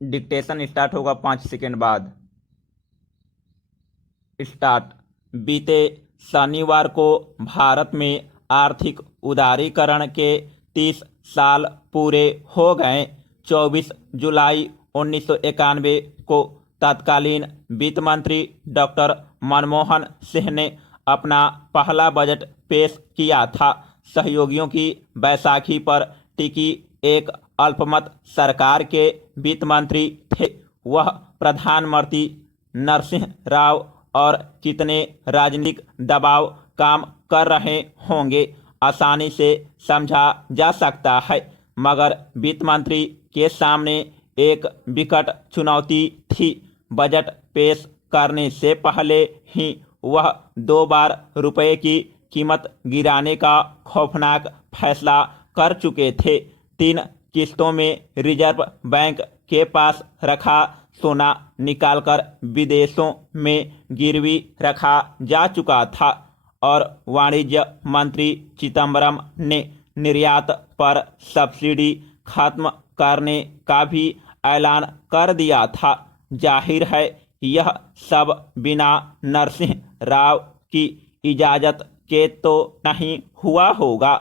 Dictation start होगा 5 second बाद। Start. बीते शनिवार को भारत में आर्थिक उदारीकरण के 30 साल पूरे हो गए। 24 जुलाई 1991 को तत्कालीन वित्त मंत्री डॉक्टर मनमोहन सिंह ने अपना पहला बजट पेश किया था। सहयोगियों की बैसाखी पर टिकी एक अल्पमत सरकार के वित्त मंत्री थे वह प्रधानमंत्री नरसिंह राव और कितने राजनीतिक दबाव काम कर रहे होंगे आसानी से समझा जा सकता है, मगर वित्त मंत्री के सामने एक विकट चुनौती थी। बजट पेश करने से पहले ही वह 2 बार रुपए की कीमत गिराने का खौफनाक फैसला कर चुके थे। 3 किस्तों में रिजर्व बैंक के पास रखा सोना निकालकर विदेशों में गिरवी रखा जा चुका था और वाणिज्य मंत्री चिदम्बरम ने निर्यात पर सब्सिडी खत्म करने का भी ऐलान कर दिया था। जाहिर है यह सब बिना नरसिंह राव की इजाज़त के तो नहीं हुआ होगा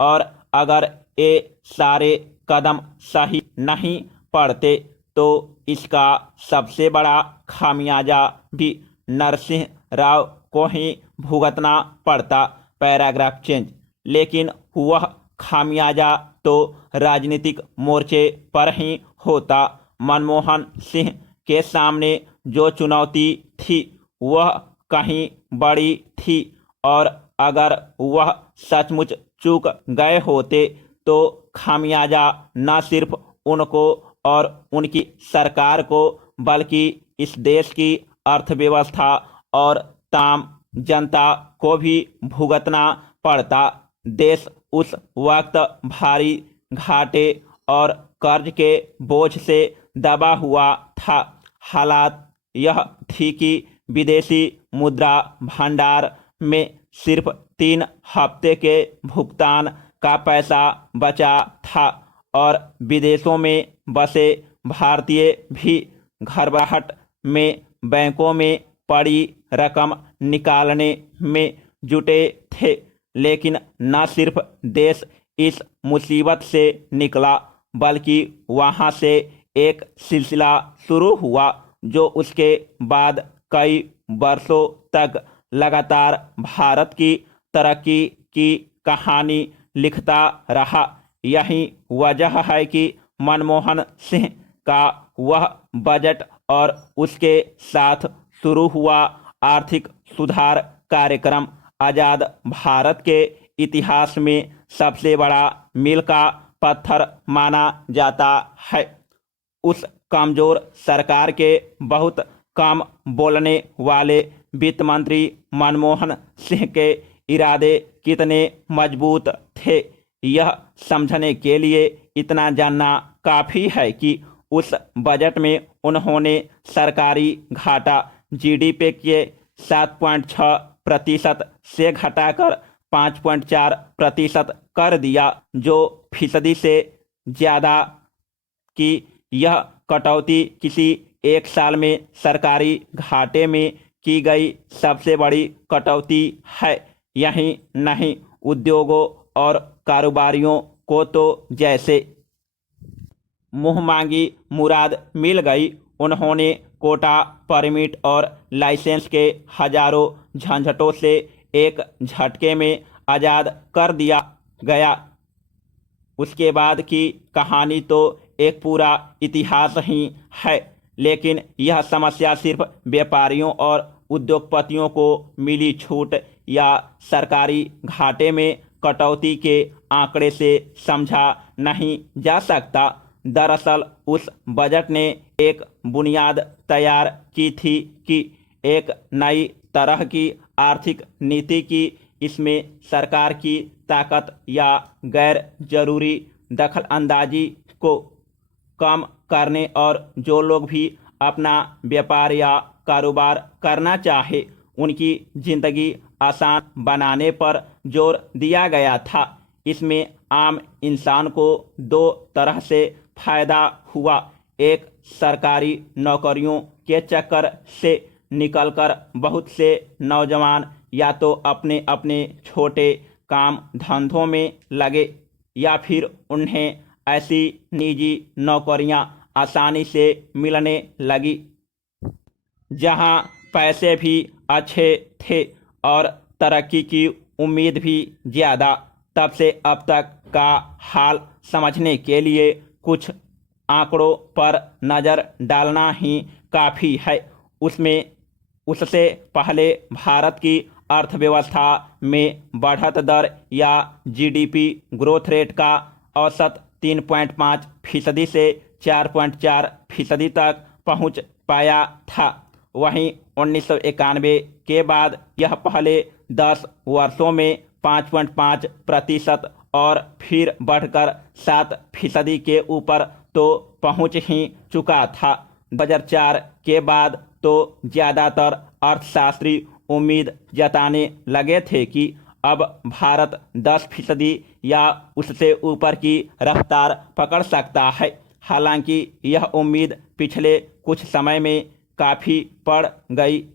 और अगर ये सारे कदम सही नहीं पड़ते तो इसका सबसे बड़ा खामियाजा भी नरसिंह राव को ही भुगतना पड़ता। Paragraph change. लेकिन वह खामियाजा तो राजनीतिक मोर्चे पर ही होता। मनमोहन सिंह के सामने जो चुनौती थी वह कहीं बड़ी थी और अगर वह सचमुच चूक गए होते तो खामियाजा न सिर्फ उनको और उनकी सरकार को बल्कि इस देश की अर्थव्यवस्था और तमाम जनता को भी भुगतना पड़ता। देश उस वक्त भारी घाटे और कर्ज के बोझ से दबा हुआ था। हालात यह थी कि विदेशी मुद्रा भंडार में सिर्फ 3 हफ्ते के भुगतान का पैसा बचा था और विदेशों में बसे भारतीय भी घबराहट में बैंकों में पड़ी रकम निकालने में जुटे थे। लेकिन न सिर्फ देश इस मुसीबत से निकला बल्कि वहां से एक सिलसिला शुरू हुआ जो उसके बाद कई वर्षों तक लगातार भारत की तरक्की की कहानी लिखता रहा। यही वजह है कि मनमोहन सिंह का वह बजट और उसके साथ शुरू हुआ आर्थिक सुधार कार्यक्रम आज़ाद भारत के इतिहास में सबसे बड़ा मील का पत्थर माना जाता है। उस कमजोर सरकार के बहुत कम बोलने वाले वित्त मंत्री मनमोहन सिंह के इरादे कितने मजबूत थे यह समझने के लिए इतना जानना काफ़ी है कि उस बजट में उन्होंने सरकारी घाटा जीडीपी के 7.6% से घटाकर 5.4% कर दिया जो फीसदी से ज़्यादा की यह कटौती किसी एक साल में सरकारी घाटे में की गई सबसे बड़ी कटौती है। यही नहीं उद्योगों और कारोबारियों को तो जैसे मुँह मांगी मुराद मिल गई। उन्होंने कोटा परमिट और लाइसेंस के हजारों झंझटों से एक झटके में आज़ाद कर दिया गया। उसके बाद की कहानी तो एक पूरा इतिहास ही है। लेकिन यह समस्या सिर्फ व्यापारियों और उद्योगपतियों को मिली छूट या सरकारी घाटे में कटौती के आंकड़े से समझा नहीं जा सकता। दरअसल उस बजट ने एक बुनियाद तैयार की थी कि एक नई तरह की आर्थिक नीति की। इसमें सरकार की ताकत या गैर जरूरी दखल अंदाजी को कम करने और जो लोग भी अपना व्यापार या कारोबार करना चाहे उनकी ज़िंदगी आसान बनाने पर जोर दिया गया था। इसमें आम इंसान को 2 तरह से फायदा हुआ। एक सरकारी नौकरियों के चक्कर से निकलकर बहुत से नौजवान या तो अपने अपने छोटे काम धंधों में लगे या फिर उन्हें ऐसी निजी नौकरियां आसानी से मिलने लगी जहां पैसे भी अच्छे थे और तरक्की की उम्मीद भी ज़्यादा। तब से अब तक का हाल समझने के लिए कुछ आंकड़ों पर नज़र डालना ही काफ़ी है। उससे पहले भारत की अर्थव्यवस्था में बढ़त दर या जीडीपी ग्रोथ रेट का औसत 3.5% से 4.4% तक पहुंच पाया था। वहीं 1991 के बाद यह पहले 10 वर्षों में 5.5% और फिर बढ़कर 7% के ऊपर तो पहुंच ही चुका था। 2004 के बाद तो ज़्यादातर अर्थशास्त्री उम्मीद जताने लगे थे कि अब भारत 10% या उससे ऊपर की रफ्तार पकड़ सकता है। हालांकि यह उम्मीद पिछले कुछ समय में काफ़ी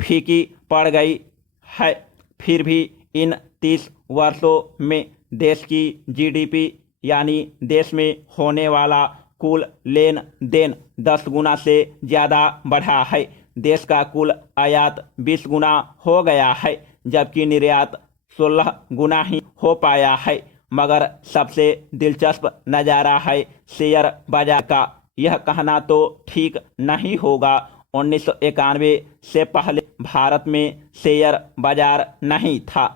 फीकी पड़ गई है। फिर भी इन 30 वर्षों में देश की जीडीपी यानी देश में होने वाला कुल लेन देन 10 गुना से ज़्यादा बढ़ा है। देश का कुल आयात 20 गुना हो गया है, जबकि निर्यात 16 गुना ही हो पाया है। मगर सबसे दिलचस्प नज़ारा है शेयर बाजार का। यह कहना तो ठीक नहीं होगा, 1991 से पहले भारत में शेयर बाजार नहीं था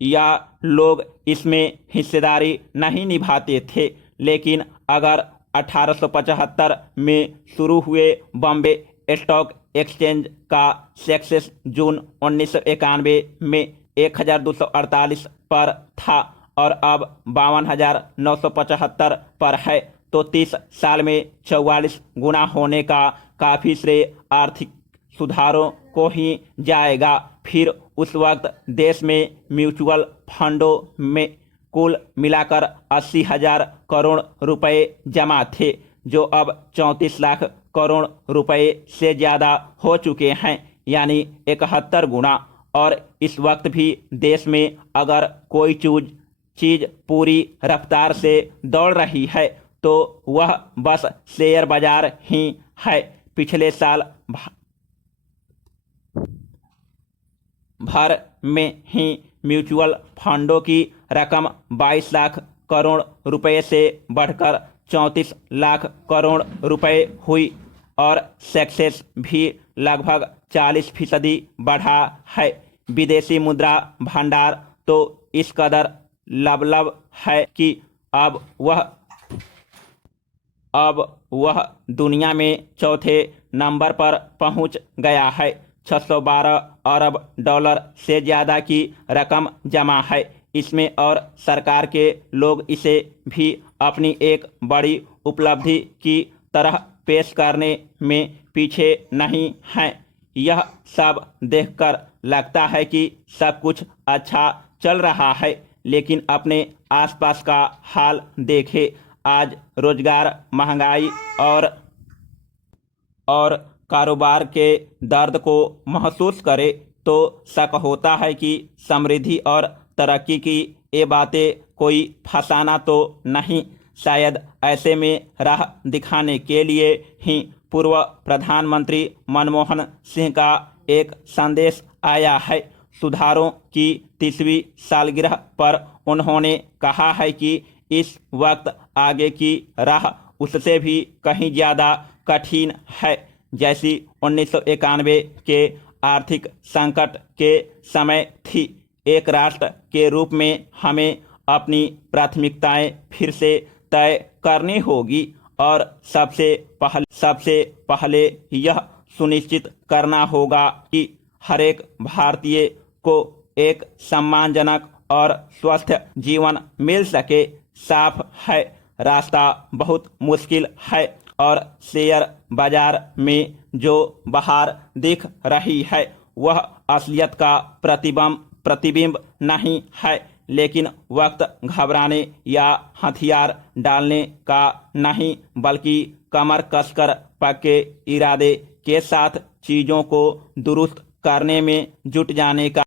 या लोग इसमें हिस्सेदारी नहीं निभाते थे। लेकिन अगर 1875 में शुरू हुए बॉम्बे स्टॉक एक्सचेंज का सक्सेस जून 1991 में 1248 पर था और अब 52,975 पर है, तो 30 साल में 44 गुना होने का काफ़ी श्रेय आर्थिक सुधारों को ही जाएगा। फिर उस वक्त देश में म्यूचुअल फंडों में कुल मिलाकर 80,000 करोड़ रुपए जमा थे, जो अब 34 लाख करोड़ रुपए से ज़्यादा हो चुके हैं, यानी 71 गुना। और इस वक्त भी देश में अगर कोई चीज़ पूरी रफ्तार से दौड़ रही है तो वह बस शेयर बाजार ही है। पिछले साल भर में ही म्यूचुअल फंडों की रकम 22 लाख करोड़ रुपए से बढ़कर 34 लाख करोड़ रुपए हुई और सक्सेस भी लगभग 40% बढ़ा है। विदेशी मुद्रा भंडार तो इस कदर लबलब है कि अब वह दुनिया में चौथे नंबर पर पहुंच गया है। 612 अरब डॉलर से ज़्यादा की रकम जमा है इसमें, और सरकार के लोग इसे भी अपनी एक बड़ी उपलब्धि की तरह पेश करने में पीछे नहीं हैं। यह सब देखकर लगता है कि सब कुछ अच्छा चल रहा है, लेकिन अपने आसपास का हाल देखें। आज रोजगार, महंगाई और कारोबार के दर्द को महसूस करें तो शक होता है कि समृद्धि और तरक्की की ये बातें कोई फसाना तो नहीं। शायद ऐसे में राह दिखाने के लिए ही पूर्व प्रधानमंत्री मनमोहन सिंह का एक संदेश आया है। सुधारों की 30वीं सालगिरह पर उन्होंने कहा है कि इस वक्त आगे की राह उससे भी कहीं ज़्यादा कठिन है, जैसी 1991 के आर्थिक संकट के समय थी। एक राष्ट्र के रूप में हमें अपनी प्राथमिकताएं फिर से तय करनी होगी और सबसे पहले यह सुनिश्चित करना होगा कि हर एक भारतीय को एक सम्मानजनक और स्वस्थ जीवन मिल सके। साफ है, रास्ता बहुत मुश्किल है और शेयर बाजार में जो बहार दिख रही है वह असलियत का प्रतिबिंब नहीं है। लेकिन वक्त घबराने या हथियार डालने का नहीं, बल्कि कमर कसकर पक्के इरादे के साथ चीजों को दुरुस्त करने में जुट जाने का